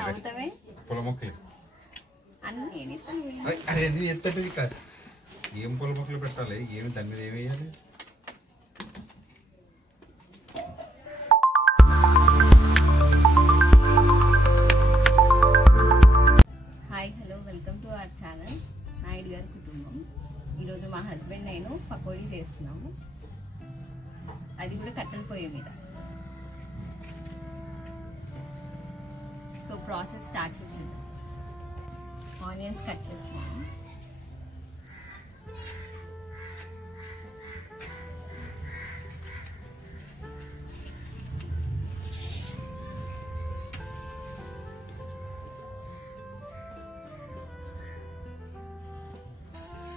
నవ్వుతావే పొల మొక్కలు అన్ని అన్ని ఎత్తటి ఏం పొల మొక్కలు పెట్టాలి ఏమి దాని మీద ఏమేయాలి hi hello welcome to our channel Naidu గారి కుటుంబం. ఈరోజు మా హస్బెండ్ నేను పకోడీ చేస్తున్నాము, అది కూడా కట్టెల పొయ్యి మీద. సో ప్రాసెస్ స్టార్ట్ చేసేద్దాం. ఆనియన్స్ కట్ చేస్తున్నాము.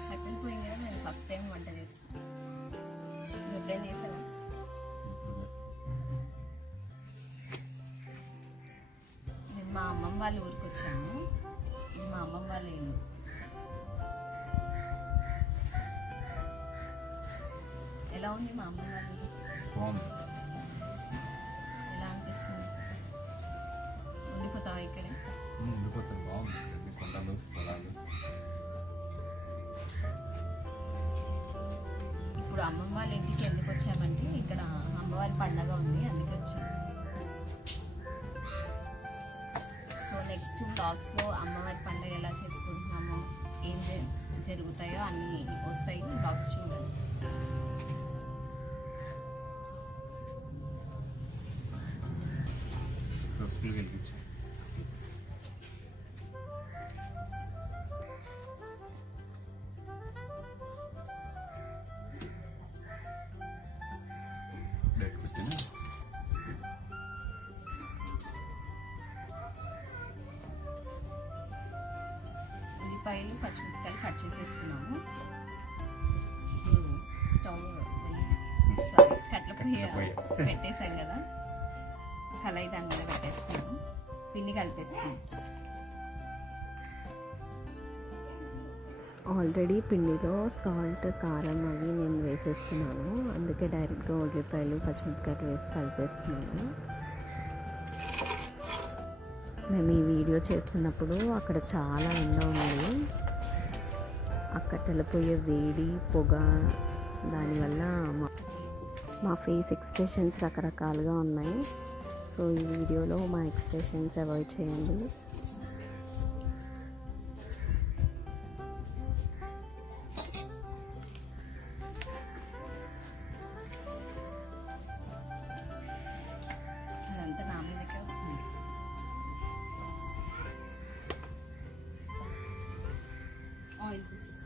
కట్టెల పొయ్యి మీద నేను ఫస్ట్ టైం వంట చేస్తాను. ఎప్పుడైనా చేసావా? మా అమ్మమ్మ వాళ్ళ ఊరికి వచ్చాము. ఇది మా అమ్మమ్మ వాళ్ళ ఇల్లు. ఎలా ఉంది మా అమ్మమ్మ వాళ్ళ ఇల్లు? ఎలా అనిపిస్తుంది? ఉండిపోతావా ఇక్కడే? కొండలు పొలాలు. ఇప్పుడు అమ్మమ్మ వాళ్ళ ఇంటికి ఎందుకు వచ్చామంటే ఇక్కడ అమ్మవారి పండగ ఉంది, అందుకే వచ్చాము. సో నెక్స్ట్ బ్లాగ్స్లో అమ్మవారి పండుగ ఎలా చేసుకుంటున్నామో, ఏం జరుగుతాయో అన్నీ వస్తాయి, బ్లాగ్స్ చూడండి. సక్సెస్ఫుల్గా వెలిగించాం. ఉల్లిపాయలు పచ్చిమిరపకాయలు కట్ చేసేసుకున్నాము. ఇప్పుడు స్టవ్ కట్టెల పొయ్యి పెట్టేసాం కదా, కళాయి దాని మీద పెట్టేసుకున్నాము. పిండి కలిపేసుకున్నాం. ఆల్రెడీ పిండిలో సాల్ట్ కారం అవి నేను వేసేస్తున్నాను, అందుకే డైరెక్ట్గా ఉల్లిపాయలు పచ్చిమిరపకాయలు వేసి కలిపేస్తున్నాను. మేము ఈ వీడియో చేస్తున్నప్పుడు అక్కడ చాలా ఎండ ఉంది. ఆ కట్టెల పొయ్యి వేడి పొగ దానివల్ల మా ఫేస్ ఎక్స్ప్రెషన్స్ రకరకాలుగా ఉన్నాయి. సో ఈ వీడియోలో మా ఎక్స్ప్రెషన్స్ అవాయిడ్ చేయండి. అదంతా నా మీదకే వస్తుంది. ఆయిల్ పీసెస్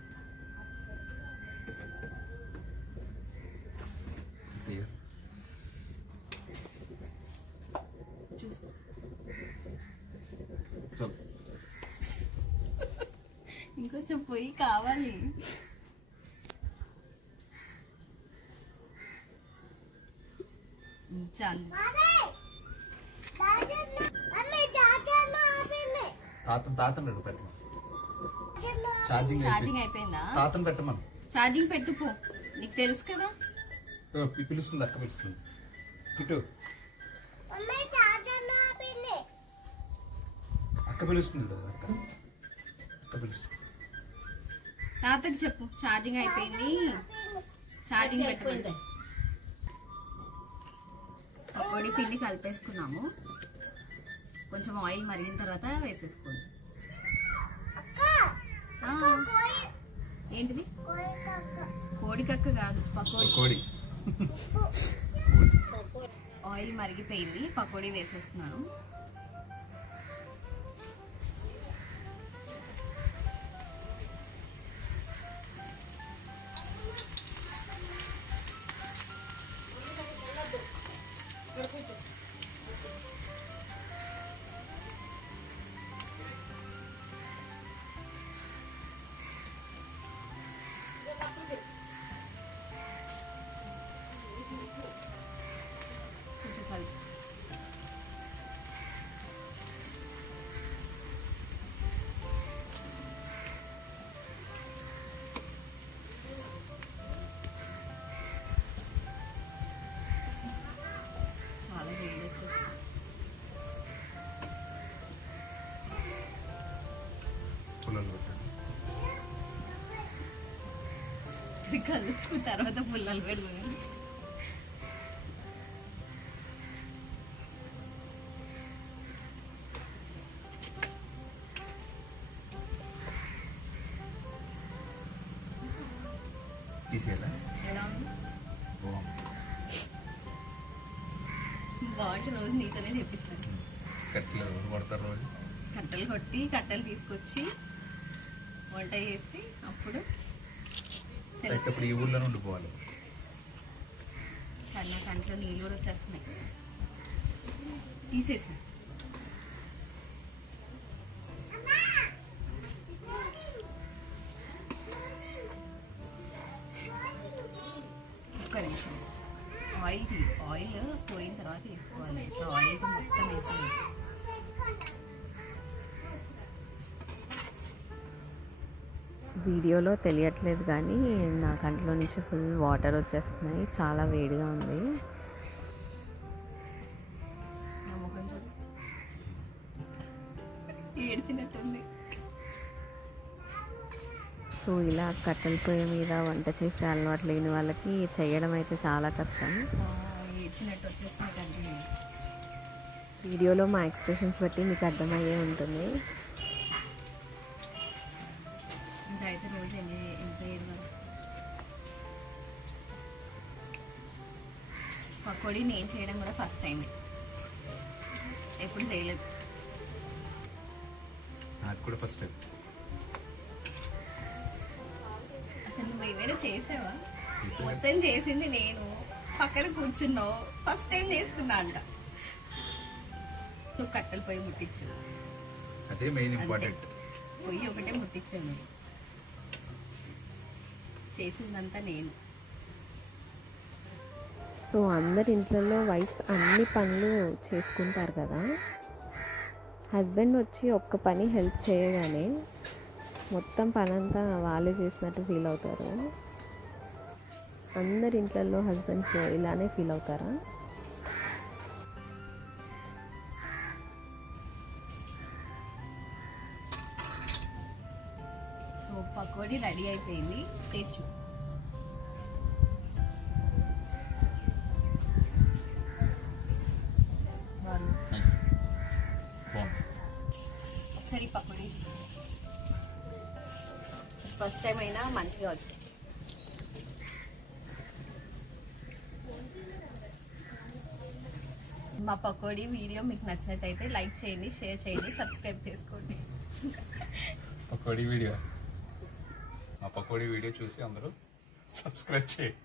చూస్తూ ఇంకొంచెం పొయ్యి కావాలి. చాలు. తాతను పెట్టమను. ఛార్జింగ్ అయిపోయిందా? తాతను పెట్టమను. ఛార్జింగ్ పెట్టుపో, నీకు తెలుసు కదా. పిలుస్తుంది, అక్క పిలుస్తుంది. ఇటు అక్క పిలుస్తుంది. అక్క పిలుస్తుంది. తాతకి చెప్పు ఛార్జింగ్ అయిపోయింది, ఛార్జింగ్ పెట్టుకుంది. పకోడీ పిండి కలిపేసుకున్నాము. కొంచెం ఆయిల్ మరిగిన తర్వాత వేసేసుకోండి. ఏంటిది? కోడికక్క కాదు, పకోడీ. ఆయిల్ మరిగిపోయింది, పకోడీ వేసేస్తున్నాను. కొంచెం కలిపి చాలా వేడి వచ్చేస్తుంది. పుల్లలు పెట్టండి. కలుపు తర్వాత పుల్లలు పెడతాను. తీసేయాలా? ఎలా ఉంది? బాగుంది. బాగుంటే రోజు నీతోనే తెప్పిస్తాను. కట్టెలు ఎవరు కొడతారు రోజు? కట్టెలు కొట్టి కట్టెలు తీసుకొచ్చి వంట చేసి అప్పుడు అయితే ఇప్పుడు ఈ ఊళ్ళోనే ఉండిపోవాలి. కానీ నా కంట్లో నీళ్ళు కూడా వచ్చేస్తున్నాయి. తీసేసి ఒక్క నిమిషం. ఆయిల్ పోయిన తర్వాత వేసుకోవాలి. ఇట్లా ఆయిల్ మొత్తం వేసుకోవాలి. వీడియోలో తెలియట్లేదు కానీ నా కంట్లో నుంచి ఫుల్ వాటర్ వచ్చేస్తున్నాయి. చాలా వేడిగా ఉంది. నా ముఖం చూడు, ఏడ్చినట్టుంది. సో ఇలా కట్టెల పొయ్యి మీద వంట చేసే అలవాటు లేని వాళ్ళకి చేయడం అయితే చాలా కష్టం. ఏడ్చినట్టు వచ్చేస్తుంది కంటిన్యూ. వీడియోలో మా ఎక్స్ప్రెషన్స్ బట్టి మీకు అర్థమయ్యే ఉంటుంది. ఇంకా అయితే రోజు ఎంత ఏడవాలి. పకోడీ నేను చేయడం కూడా ఫస్ట్ టైమే, ఎప్పుడు చేయలేదు. నాకు కూడా ఫస్ట్ టైం. అసలు నువ్వు ఏమైనా చేసావా? చేశాను. మొత్తం చేసింది నేను, పక్కన కూర్చున్నావు, ఫస్ట్ టైం చేస్తున్నా అంట. నువ్వు కట్టెలు పొయ్యి ముట్టించు, అదే మెయిన్ ఇంపార్టెంట్. పొయ్యి ఒకటే ముట్టించాను, చేసిందంతా నేను. సో అందరి ఇంట్లలో వైఫ్స్ అన్ని పనులు చేసుకుంటారు కదా. హస్బెండ్ వచ్చి ఒక్క పని హెల్ప్ చేయగానే మొత్తం పనంతా వాళ్ళే చేసినట్టు ఫీల్ అవుతారు. అందరి ఇంట్లలో హస్బెండ్స్ ఇలానే ఫీల్ అవుతారా? సో పకోడీ రెడీ అయిపోయింది. టేస్ట్ ఒకసారి పకోడీ ఫస్ట్ టైం అయినా మంచిగా వచ్చాయి. మా పకోడీ వీడియో మీకు నచ్చినట్టయితే లైక్ చేయండి, షేర్ చేయండి, సబ్స్క్రైబ్ చేసుకోండి. పకోడీ వీడియో, మా పకోడీ వీడియో చూసి అందరూ సబ్స్క్రైబ్ చేయండి.